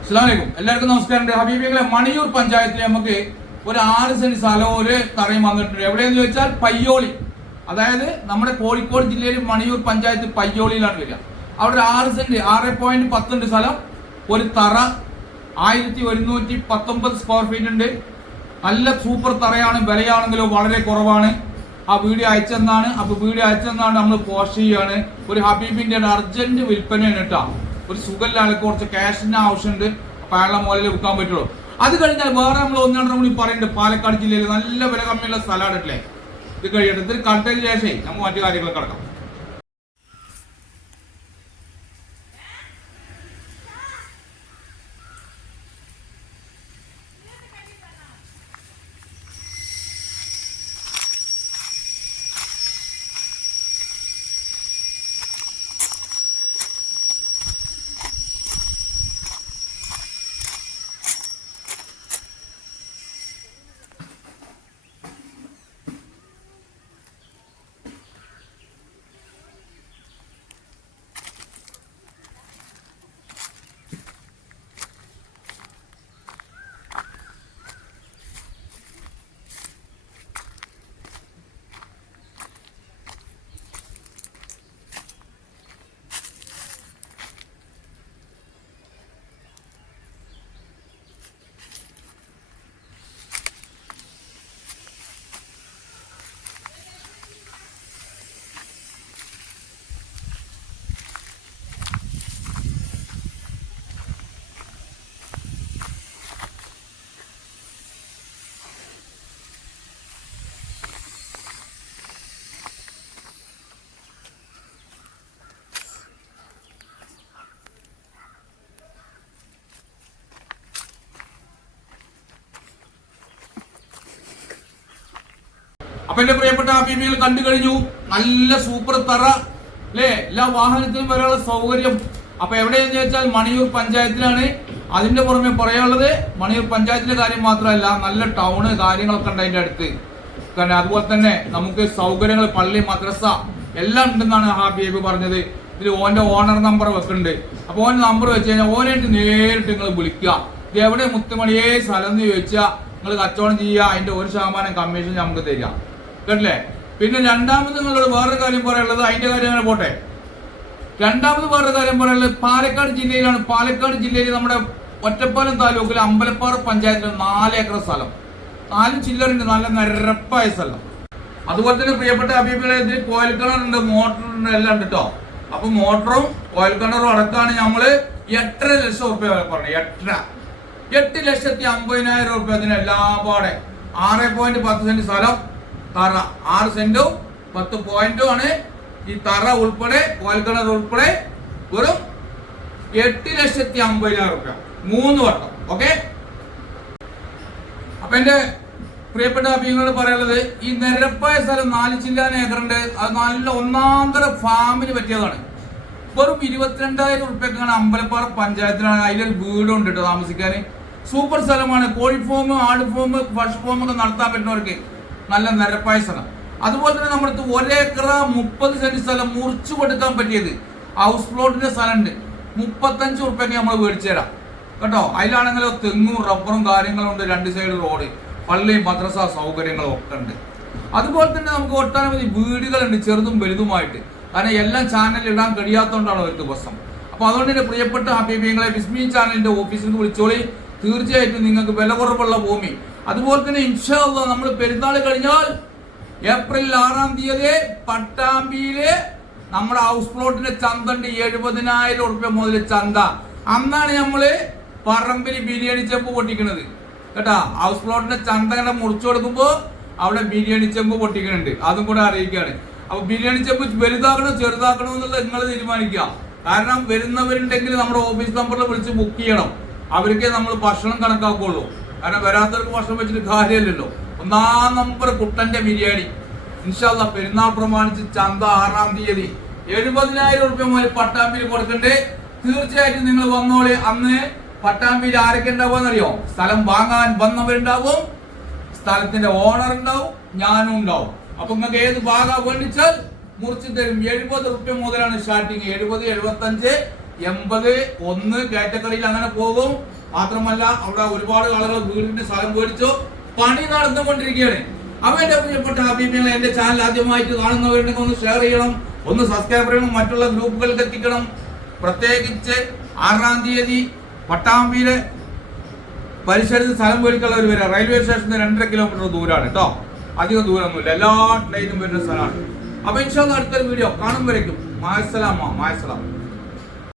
അസ്സലാമലൈക്കും. എല്ലാവർക്കും നമസ്കാരം. ഹബീബികളെ മണിയൂർ പഞ്ചായത്തിൽ നമുക്ക് ഒരു ആറ് സെന്റ് സ്ഥലവും ഒരു തറയും വന്നിട്ടുണ്ട്. എവിടെയെന്ന് ചോദിച്ചാൽ പയ്യോളി. അതായത് നമ്മുടെ കോഴിക്കോട് ജില്ലയിൽ മണിയൂർ പഞ്ചായത്ത് പയ്യോളിയിലാണ് വരിക. അവിടെ ഒരു ആറ് സെന്റ് ആറ് പോയിന്റ് പത്തുണ്ട് സ്ഥലം. ഒരു തറ ആയിരത്തി ഒരുന്നൂറ്റി പത്തൊമ്പത് സ്ക്വയർ ഫീറ്റ് ഉണ്ട്. നല്ല സൂപ്പർ തറയാണ്. വിലയാണെങ്കിലോ വളരെ കുറവാണ്. ആ വീഡിയോ അയച്ചെന്നാണ് അപ്പൊ വീഡിയോ അയച്ചെന്നാണ് നമ്മൾ പോസ്റ്റ് ചെയ്യാണ് ഒരു ഹബീബിന്റെ അർജന്റ് വിൽപ്പനയാണ് കേട്ടോ. ഒരു സുഖമില്ലാതെ കുറച്ച് ക്യാഷിന്റെ ആവശ്യമുണ്ട്. അപ്പൊ അയാളുടെ മുകളിൽ വിൽക്കാൻ പറ്റുള്ളൂ. അത് കഴിഞ്ഞാൽ വേറെ നമ്മൾ ഒന്നാണ് നമ്മൾ പറയുന്നുണ്ട് പാലക്കാട് ജില്ലയിൽ നല്ല വില കമ്മിയുള്ള സ്ഥലമാണ് ഇത് കഴിയട്ടെ. ഇതൊരു കണ്ടതിന് ശേഷം നമ്മൾ മറ്റു കാര്യങ്ങൾ കിടക്കാം അപ്പൊ എന്റെ പ്രിയപ്പെട്ട ഹബീബികൾ കണ്ടു കഴിഞ്ഞു. നല്ല സൂപ്പർ തറ. അല്ലേ എല്ലാ വാഹനത്തിനും വരെയുള്ള സൗകര്യം. അപ്പൊ എവിടെയെന്ന് ചോദിച്ചാൽ മണിയൂർ പഞ്ചായത്തിലാണ്. അതിന്റെ പുറമെ പറയാനുള്ളത് മണിയൂർ പഞ്ചായത്തിന്റെ കാര്യം മാത്രമല്ല നല്ല ടൗണ് കാര്യങ്ങളൊക്കെ ഉണ്ട് അതിന്റെ അടുത്ത്. കാരണം അതുപോലെ തന്നെ നമുക്ക് സൗകര്യങ്ങൾ പള്ളി മദ്രസ എല്ലാം ഉണ്ടെന്നാണ് ഹബീബ് പറഞ്ഞത്. ഇതിൽ ഓന്റെ ഓണർ നമ്പർ വെക്കുന്നുണ്ട്. അപ്പൊ ഓന്റെ നമ്പർ വെച്ച് കഴിഞ്ഞാൽ ഓനായിട്ട് നേരിട്ട് നിങ്ങൾ വിളിക്കുക. ഇത് എവിടെ മുത്തുമണിയേ സ്ഥലം എന്ന് ചോദിച്ചാൽ നിങ്ങൾ കച്ചവടം ചെയ്യുക അതിന്റെ ഒരു ശതമാനം കമ്മീഷൻ നമുക്ക് തരിക. കേട്ടില്ലേ പിന്നെ രണ്ടാമത് നിങ്ങളോട് വേറൊരു കാര്യം പറയാനുള്ളത് അതിന്റെ കാര്യം അങ്ങനെ പോട്ടെ. രണ്ടാമത് വേറൊരു കാര്യം പറയാനുള്ളത് പാലക്കാട് ജില്ലയിലാണ്. പാലക്കാട് ജില്ലയിൽ നമ്മുടെ ഒറ്റപ്പാലം താലൂക്കിൽ അമ്പലപ്പാറ പഞ്ചായത്തിൽ നാല് ഏക്കർ സ്ഥലം. നാല് ചില്ലറുണ്ട് നല്ല നിരപ്പായ സ്ഥലം. അതുപോലെ തന്നെ പ്രിയപ്പെട്ട അഭിപ്രായ കോയൽക്കിണറുണ്ട് കോയിൽ കിണറുണ്ട് മോട്ടറുണ്ട് എല്ലാം ഉണ്ട് കേട്ടോ അപ്പൊ മോട്ടറും കോയൽക്കിണറും കിണറും അടക്കമാണ് നമ്മൾ എട്ടര ലക്ഷം റുപ്യ പറഞ്ഞു എട്ടര. എട്ട് ലക്ഷത്തി അമ്പതിനായിരം റുപ്യ അതിന് എല്ലാം പാടെ ആറ് പോയിന്റ് പത്ത് സെന്റ് സ്ഥലം. തറ ആറ് സെന്റും പത്ത് പോയിന്റും ആണ്. ഈ തറ ഉൾപ്പെടെ കോൽക്കിണർ ഉൾപ്പെടെ വെറും എട്ട് ലക്ഷത്തി അമ്പതിനായിരം റുപ്യ മൂന്ന് വട്ടം. ഓക്കെ അപ്പൊ എന്റെ പ്രിയപ്പെട്ട അഭിങ്ങളോട് പറയാനുള്ളത് ഈ നിരപ്പായ സ്ഥലം നാല് ചില്ലാന ഏക്കറുണ്ട്. അത് നല്ല ഒന്നാന്തര ഫാമിന് പറ്റിയതാണ്. വെറും ഇരുപത്തിരണ്ടായിരം ഉറുപ്പ്യക്കാണ് അമ്പലപ്പാറ പഞ്ചായത്തിലാണ്. അതിലൊരു വീടുണ്ട് കേട്ടോ താമസിക്കാൻ. സൂപ്പർ സ്ഥലമാണ്. കോഴി ഫോം ആട് ഫോം ഫഷ് ഫോം ഒക്കെ നടത്താൻ പറ്റുന്നവർക്ക് നല്ല നിരപ്പായ സ്ഥലം അതുപോലെ തന്നെ നമ്മുടെ ഒരേക്കറ മുപ്പത് സെന്റ് സ്ഥലം മുറിച്ചു കൊടുക്കാൻ പറ്റിയത്. ഹൗസ് പ്ലോട്ടിന്റെ സ്ഥലമുണ്ട്. മുപ്പത്തഞ്ച് ഉറുപ്പ്യൊക്കെ നമ്മൾ മേടിച്ചു തരാം. കേട്ടോ? അതിലാണെങ്കിലോ തെങ്ങും റബ്ബറും കാര്യങ്ങളും ഉണ്ട് രണ്ട് സൈഡ് റോഡ് പള്ളിയും മദ്രസ സൗകര്യങ്ങളും ഒക്കെ ഉണ്ട്. അതുപോലെ തന്നെ നമുക്ക് ഒട്ടനവധി വീടുകളുണ്ട് ചെറുതും വലുതുമായിട്ട്. കാരണം എല്ലാം ചാനലിൽ ഇടാൻ കഴിയാത്തതുകൊണ്ടാണ് ഒരു ദിവസം. അപ്പൊ അതുകൊണ്ട് തന്നെ പ്രിയപ്പെട്ട ഹബീബിങ്ങളെ ബിസ്മി ചാനലിന്റെ ഓഫീസിൽ വിളിച്ചോളി. തീർച്ചയായിട്ടും നിങ്ങൾക്ക് വില കുറവുള്ള ഭൂമി. അതുപോലെ തന്നെ ഇൻഷാല്ല നമ്മൾ പെരുന്നാൾ കഴിഞ്ഞാൽ ഏപ്രിൽ ആറാം തീയതി പട്ടാമ്പിയിലെ നമ്മുടെ ഹൗസ് പ്ലോട്ടിന്റെ ചന്തണ്ട് എഴുപതിനായിരം ഉറുപ്പ്യ മുതൽ ചന്ത. അന്നാണ് നമ്മൾ പറമ്പിൽ ബിരിയാണി ചെമ്പ് പൊട്ടിക്കുന്നത് കേട്ടാ? ഹൗസ് പ്ലോട്ടിന്റെ ചന്ത ഇങ്ങനെ മുറിച്ചു കൊടുക്കുമ്പോ അവിടെ ബിരിയാണി ചെമ്പ് പൊട്ടിക്കുന്നുണ്ട് അതും കൂടെ അറിയിക്കുകയാണ് അപ്പൊ ബിരിയാണി ചെമ്പ് വലുതാക്കണോ ചെറുതാക്കണോ എന്നുള്ളത് നിങ്ങൾ തീരുമാനിക്കുക. കാരണം വരുന്നവരുണ്ടെങ്കിൽ നമ്മുടെ ഓഫീസ് നമ്പറിൽ വിളിച്ച് ബുക്ക് ചെയ്യണം. അവർക്കേ നമ്മൾ ഭക്ഷണം കണക്കാക്കുള്ളൂ. കാരണം വരാത്തവർക്ക് ഭക്ഷണം വെച്ചിട്ട് കാര്യമില്ലല്ലോ. ഒന്നാം നമ്പർ കുട്ടന്റെ ബിരിയാണി. ഇൻഷാല്ല പെരുന്നാൾ പ്രമാണിച്ച് ചന്ത ആറാം തീയതി. എഴുപതിനായിരം റുപ്യ മുതൽ പട്ടാമ്പിയിൽ കൊടുക്കണ്ടേ? തീർച്ചയായിട്ടും നിങ്ങൾ വന്നോളെ. അന്ന് പട്ടാമ്പിയിൽ ആരൊക്കെ അറിയോ സ്ഥലം വാങ്ങാൻ വന്നവരുണ്ടാവും. സ്ഥലത്തിന്റെ ഓണർ ഉണ്ടാവും. ഞാനും ഉണ്ടാവും. അപ്പൊ നിങ്ങൾക്ക് ഏത് ഭാഗം വേണ്ടിച്ചാൽ മുറിച്ചു തരും. എഴുപത് റുപ്യ മുതലാണ് സ്റ്റാർട്ടിങ് എഴുപത് എഴുപത്തി അഞ്ച് എൺപത് ഒന്ന് കാറ്റഗറിയിൽ അങ്ങനെ പോകും. മാത്രമല്ല അവിടെ ഒരുപാട് ആളുകൾ വീടിന്റെ സ്ഥലം മേടിച്ചു പണി നടന്നുകൊണ്ടിരിക്കുകയാണ്. അപ്പൊ എന്റെ പ്രിയപ്പെട്ട ഹബീബികളെ എന്റെ ചാനൽ ആദ്യമായിട്ട് കാണുന്നവരുണ്ടെങ്കിൽ ഒന്ന് ഷെയർ ചെയ്യണം ഒന്ന് സബ്സ്ക്രൈബ് ചെയ്യണം മറ്റുള്ള ഗ്രൂപ്പുകൾക്ക് എത്തിക്കണം. പ്രത്യേകിച്ച് ആറാം തീയതി പട്ടാമ്പിയിലെ പരിസരത്ത് സ്ഥലം മേടിക്കാനുള്ളവർ വരിക. റെയിൽവേ സ്റ്റേഷന് രണ്ടര കിലോമീറ്റർ ദൂരമാണ് കേട്ടോ. അധികം ദൂരമൊന്നുമില്ല. എല്ലാ ട്രെയിനും വരുന്ന സ്ഥലമാണ്. അപ്പൊ ഇൻഷാ അടുത്തൊരു വീഡിയോ കാണുമ്പോഴേക്കും. മായസലാമ മായസലാം